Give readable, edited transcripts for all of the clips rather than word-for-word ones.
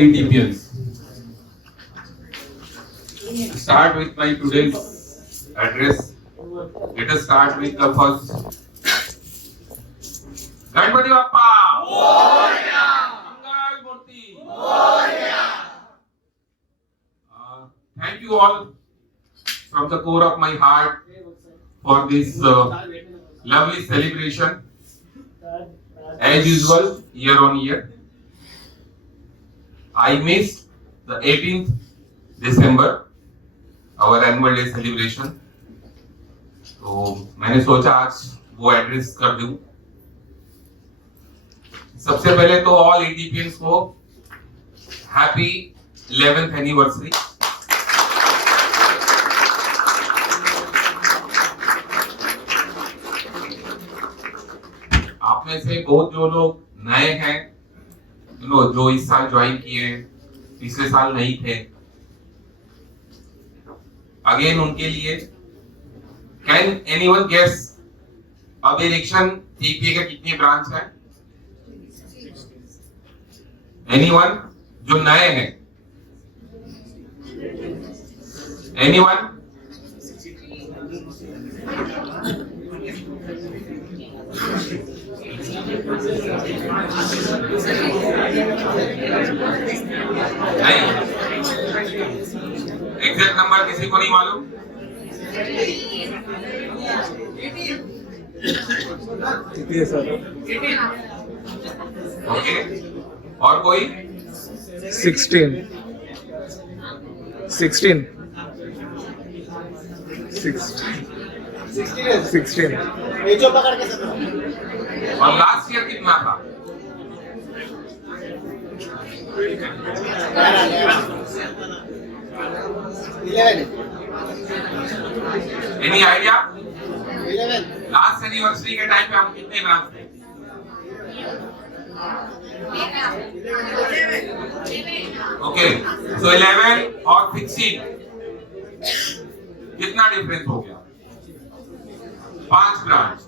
ETPs. Start with my today's address. Let us start with the first. Ganpati Bappa. Moria. Mangal Murti. Moria. Thank you all from the core of my heart for this lovely celebration. As usual, year on year. I missed the 18th December, our annual day celebration. तो मैंने सोचा आज वो address कर दूं. सबसे पहले तो ऑल ETPs को हैप्पी 11th एनिवर्सरी. आप में से बहुत जो लोग नए हैं, जो इस साल ज्वाइन किए, पिछले साल नहीं थे, अगेन उनके लिए कैन एनीवन गेस अब इलेक्शन TPA का कितनी ब्रांच है? एनीवन जो नए हैं? एनीवन? नहीं, एग्जैक्ट नंबर किसी को नहीं मालूम? ओके, और कोई? 16 और लास्ट ईयर कितना था? Any idea? लास्ट एनिवर्सरी के टाइम पे हम कितने ब्रांच थे? ओके, तो 11 और 16 कितना डिफरेंस हो गया? 5 ब्रांच.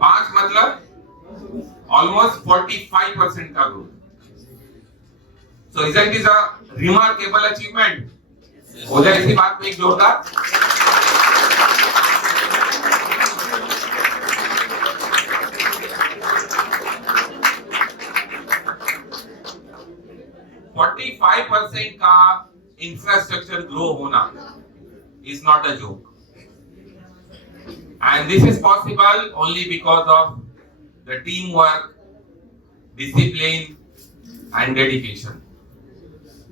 5 मतलब almost 45% का growth. So isn't it a remarkable achievement? हो जाए इसी बात में एक जोरदार. %45 का इंफ्रास्ट्रक्चर ग्रो होना is not a joke. And this is possible only because of the teamwork, discipline and dedication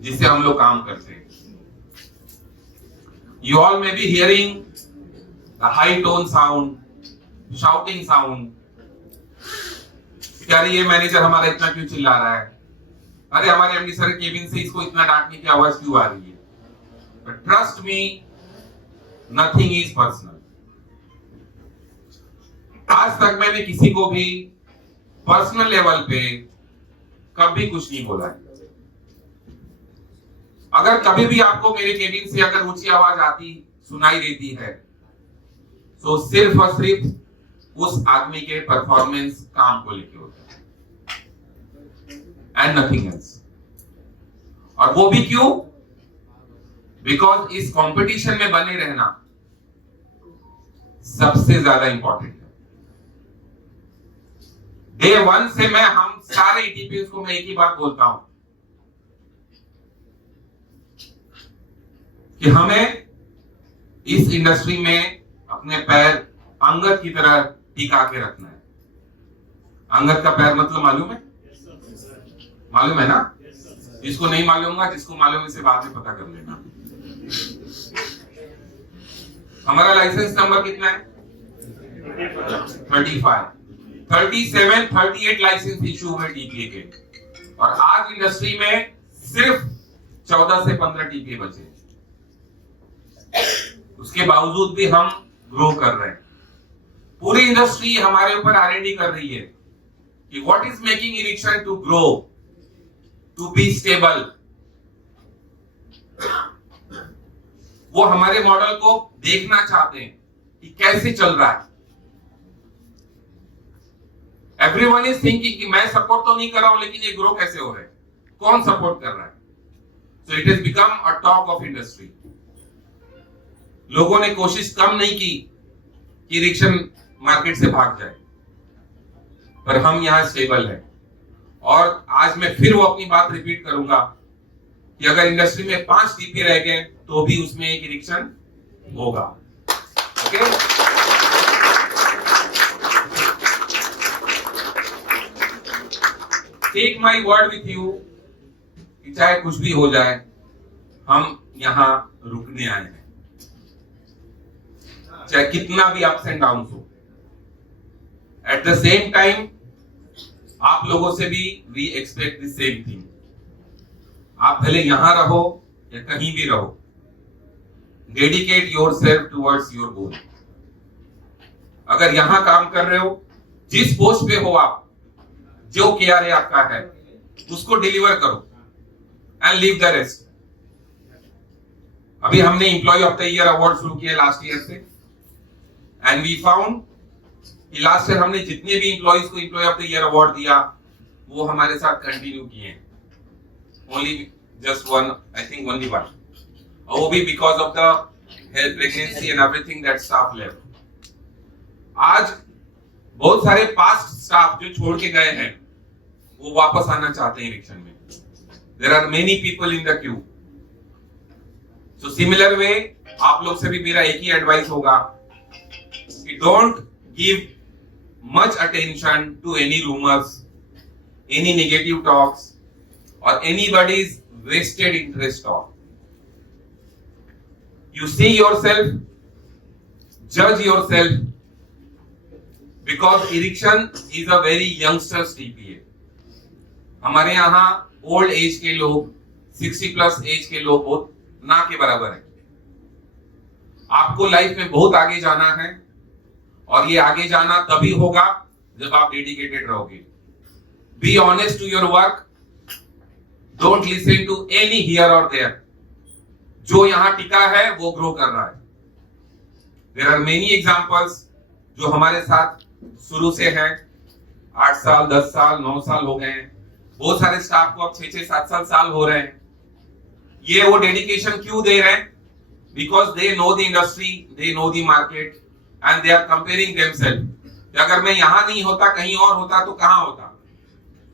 जिससे हम लोग काम करते हैं. You all may be hearing the high tone sound, shouting sound. क्या ये मैनेजर हमारा इतना क्यों चिल्ला रहा है? अरे हमारे एमडी सर केबिन से इसको इतना डांटने की आवाज क्यों आ रही है? But trust me, nothing is personal. आज तक मैंने किसी को भी पर्सनल लेवल पे कभी कुछ नहीं बोला है. अगर कभी भी आपको मेरे केबिन से अगर ऊंची आवाज आती सुनाई देती है तो सिर्फ और सिर्फ उस आदमी के परफॉर्मेंस काम को लेके होता है एंड नथिंग एल्स. और वो भी क्यों? बिकॉज इस कंपटीशन में बने रहना सबसे ज्यादा इंपॉर्टेंट है. डे 1 से मैं हम सारे ETPs को मैं एक ही बात बोलता हूं कि हमें इस इंडस्ट्री में अपने पैर अंगद की तरह टिका के रखना है. अंगद का पैर मतलब मालूम है? मालूम है ना? जिसको नहीं मालूम होगा, जिसको मालूम है इसे बाद में पता कर लेना. हमारा लाइसेंस नंबर कितना है? 35, 37, 38 लाइसेंस इशू हुए TPA के, और आज इंडस्ट्री में सिर्फ 14 से 15 TPA बचे. उसके बावजूद भी हम ग्रो कर रहे हैं. पूरी इंडस्ट्री हमारे ऊपर R&D कर रही है कि what is making erection to grow, to be stable. वो हमारे मॉडल को देखना चाहते हैं कि कैसे चल रहा है. एवरीवन इज थिंकिंग कि मैं सपोर्ट तो नहीं कर रहा हूं, लेकिन ये ग्रो कैसे हो रहा है, कौन सपोर्ट कर रहा है? So it has become a talk of industry. लोगों ने कोशिश कम नहीं की कि इरिक्शन मार्केट से भाग जाए, पर हम यहां स्टेबल है। और आज मैं फिर वो अपनी बात रिपीट करूंगा कि अगर इंडस्ट्री में 5 टीपीए रह गए तो भी उसमें एक इरिक्शन होगा। Okay, take my word with you कि चाहे कुछ भी हो जाए, हम यहां रुकने आए हैं, चाहे कितना भी अप्स एंड डाउन हो। एट द सेम टाइम आप लोगों से भी we expect the same thing. आप भले यहां रहो या कहीं भी रहो, dedicate yourself towards your goal. अगर यहां काम कर रहे हो, जिस पोस्ट पे हो आप, जो केआरए आपका है उसको डिलीवर करो एंड लीव द रेस्ट। अभी हमने employ of the year award शुरू किया लास्ट ईयर से, एंड वी फाउंड कि लास्ट ईयर हमने जितने भी एम्प्लॉइज को employ of the year award दिया वो हमारे साथ कंटिन्यू किए हैं। Only just one, I think only one, और वो भी because of the health, pregnancy and everything that staff left. आज बहुत सारे पास्ट स्टाफ जो छोड़ के गए हैं वो वापस आना चाहते हैं इरिक्शन में। There are many people in the queue. So similar way आप लोग से भी मेरा एक ही एडवाइस होगा कि don't give much attention to any rumors, any negative talks, or anybody's wasted interest talk. You see yourself, judge yourself, because erection is a very youngsters TPA. हमारे यहाँ ओल्ड एज के लोग, 60 प्लस एज के लोग बहुत ना के बराबर है। आपको लाइफ में बहुत आगे जाना है, और ये आगे जाना तभी होगा जब आप डेडिकेटेड रहोगे। Be honest to your work, don't listen to any here और देयर। जो यहां टिका है वो ग्रो कर रहा है। देयर आर मेनी एग्जांपल्स जो हमारे साथ शुरू से हैं, 8 साल 10 साल 9 साल हो गए हैं। बहुत सारे स्टाफ को अब 6-6 7 साल हो रहे हैं। ये वो डेडिकेशन क्यों दे रहे हैं? Because they know the industry, they know the market, and they are comparing themselves। अगर मैं यहां नहीं होता, कहीं और होता तो कहां होता?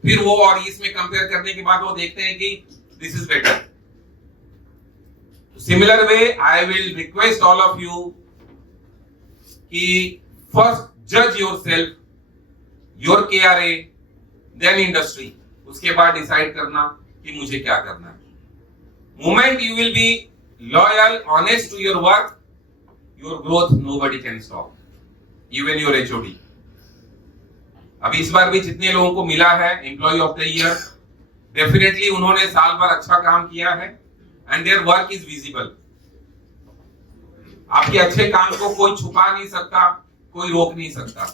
फिर वो और इसमें कंपेयर करने के बाद वो देखते हैं कि this is better. Similar way I will request all of you कि फर्स्ट जज yourself, your KRA, then industry. उसके बाद डिसाइड करना कि मुझे क्या करना है। Moment you will be loyal, honest to your work, your growth nobody can stop, even your HOD। अभी इस बार भी जितने लोगों को मिला है employ of the year, definitely उन्होंने साल भर अच्छा काम किया है and their work is visible. आपके अच्छे काम को कोई छुपा नहीं सकता, कोई रोक नहीं सकता।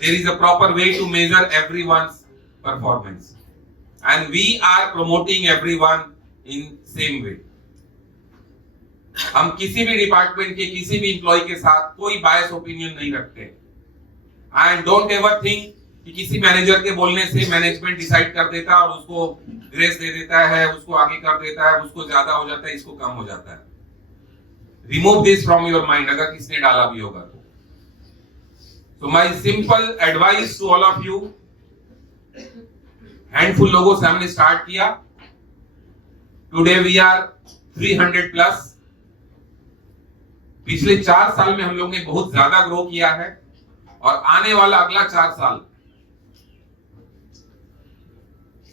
There is a proper way to measure everyone's performance, and we are promoting everyone in same way. हम किसी भी डिपार्टमेंट के किसी भी एम्प्लॉय के साथ कोई बायस ओपिनियन नहीं रखते। एंड डोंट एवर थिंक कि किसी मैनेजर के बोलने से मैनेजमेंट डिसाइड कर देता है और उसको ग्रेस दे देता है, उसको आगे कर देता है, उसको ज्यादा हो जाता है, इसको कम हो जाता है। Remove this from your mind, अगर किसने डाला भी होगा तो। So my simple advice to all of you, handful लोगों से हमने स्टार्ट किया, टुडे वी आर 300 प्लस। पिछले 4 साल में हम लोग ने बहुत ज्यादा ग्रो किया है, और आने वाला अगला 4 साल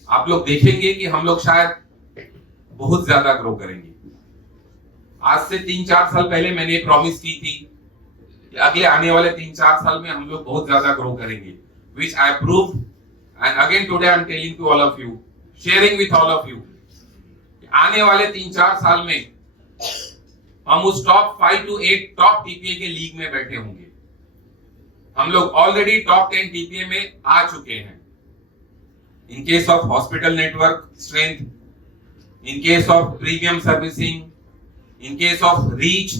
आप लोग देखेंगे कि हम लोग शायद बहुत ज्यादा ग्रो करेंगे। आज से 3-4 साल पहले मैंने प्रॉमिस की थी कि अगले आने वाले 3-4 साल में हम लोग बहुत ज्यादा ग्रो करेंगे, which I proved, and again today I am telling to all of you, sharing with all of you, आने वाले 3-4 साल में हम उस टॉप 5 to 8 टॉप टीपीए के लीग में बैठे होंगे। हम लोग ऑलरेडी टॉप 10 टीपीए में आ चुके हैं। In case of hospital network strength, in case of premium servicing, in case of reach,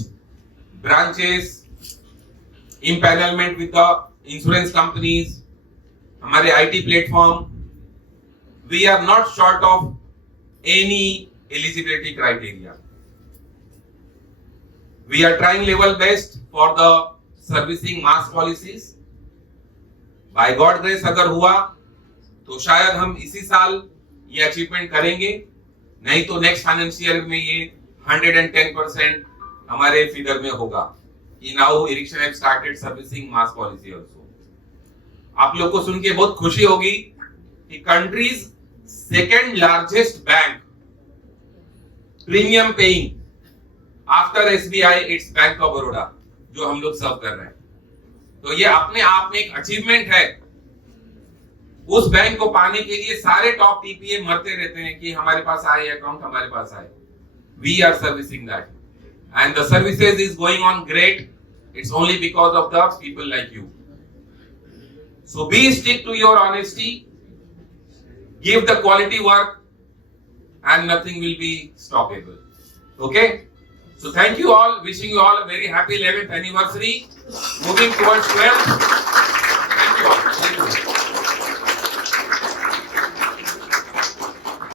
branches, empanelment with the insurance companies, हमारे IT platform, we are not short of any eligibility criteria. We are trying level best for the servicing mass policies. By God grace अगर हुआ तो शायद हम इसी साल ये achievement करेंगे, नहीं तो नेक्स्ट फाइनेंशियल में ये 110% हमारे फिगर में होगा कि now erection have started servicing mass policy also. आप लोग को सुन के बहुत खुशी होगी कि country's second largest bank premium paying after SBI it's bank of Baroda जो हम लोग सर्व कर रहे हैं, तो ये अपने आप में एक अचीवमेंट है। उस बैंक को पाने के लिए सारे टॉप TPA मरते रहते हैं कि हमारे पास आए अकाउंट, हमारे पास आए। We are servicing that and the services is going on great. It's only because of the people like you. So be stick to your honesty, give the quality work, and nothing will be stoppable. Okay? So thank you all. Wishing you all a very happy 11th anniversary. Moving towards 12th. Thank you all.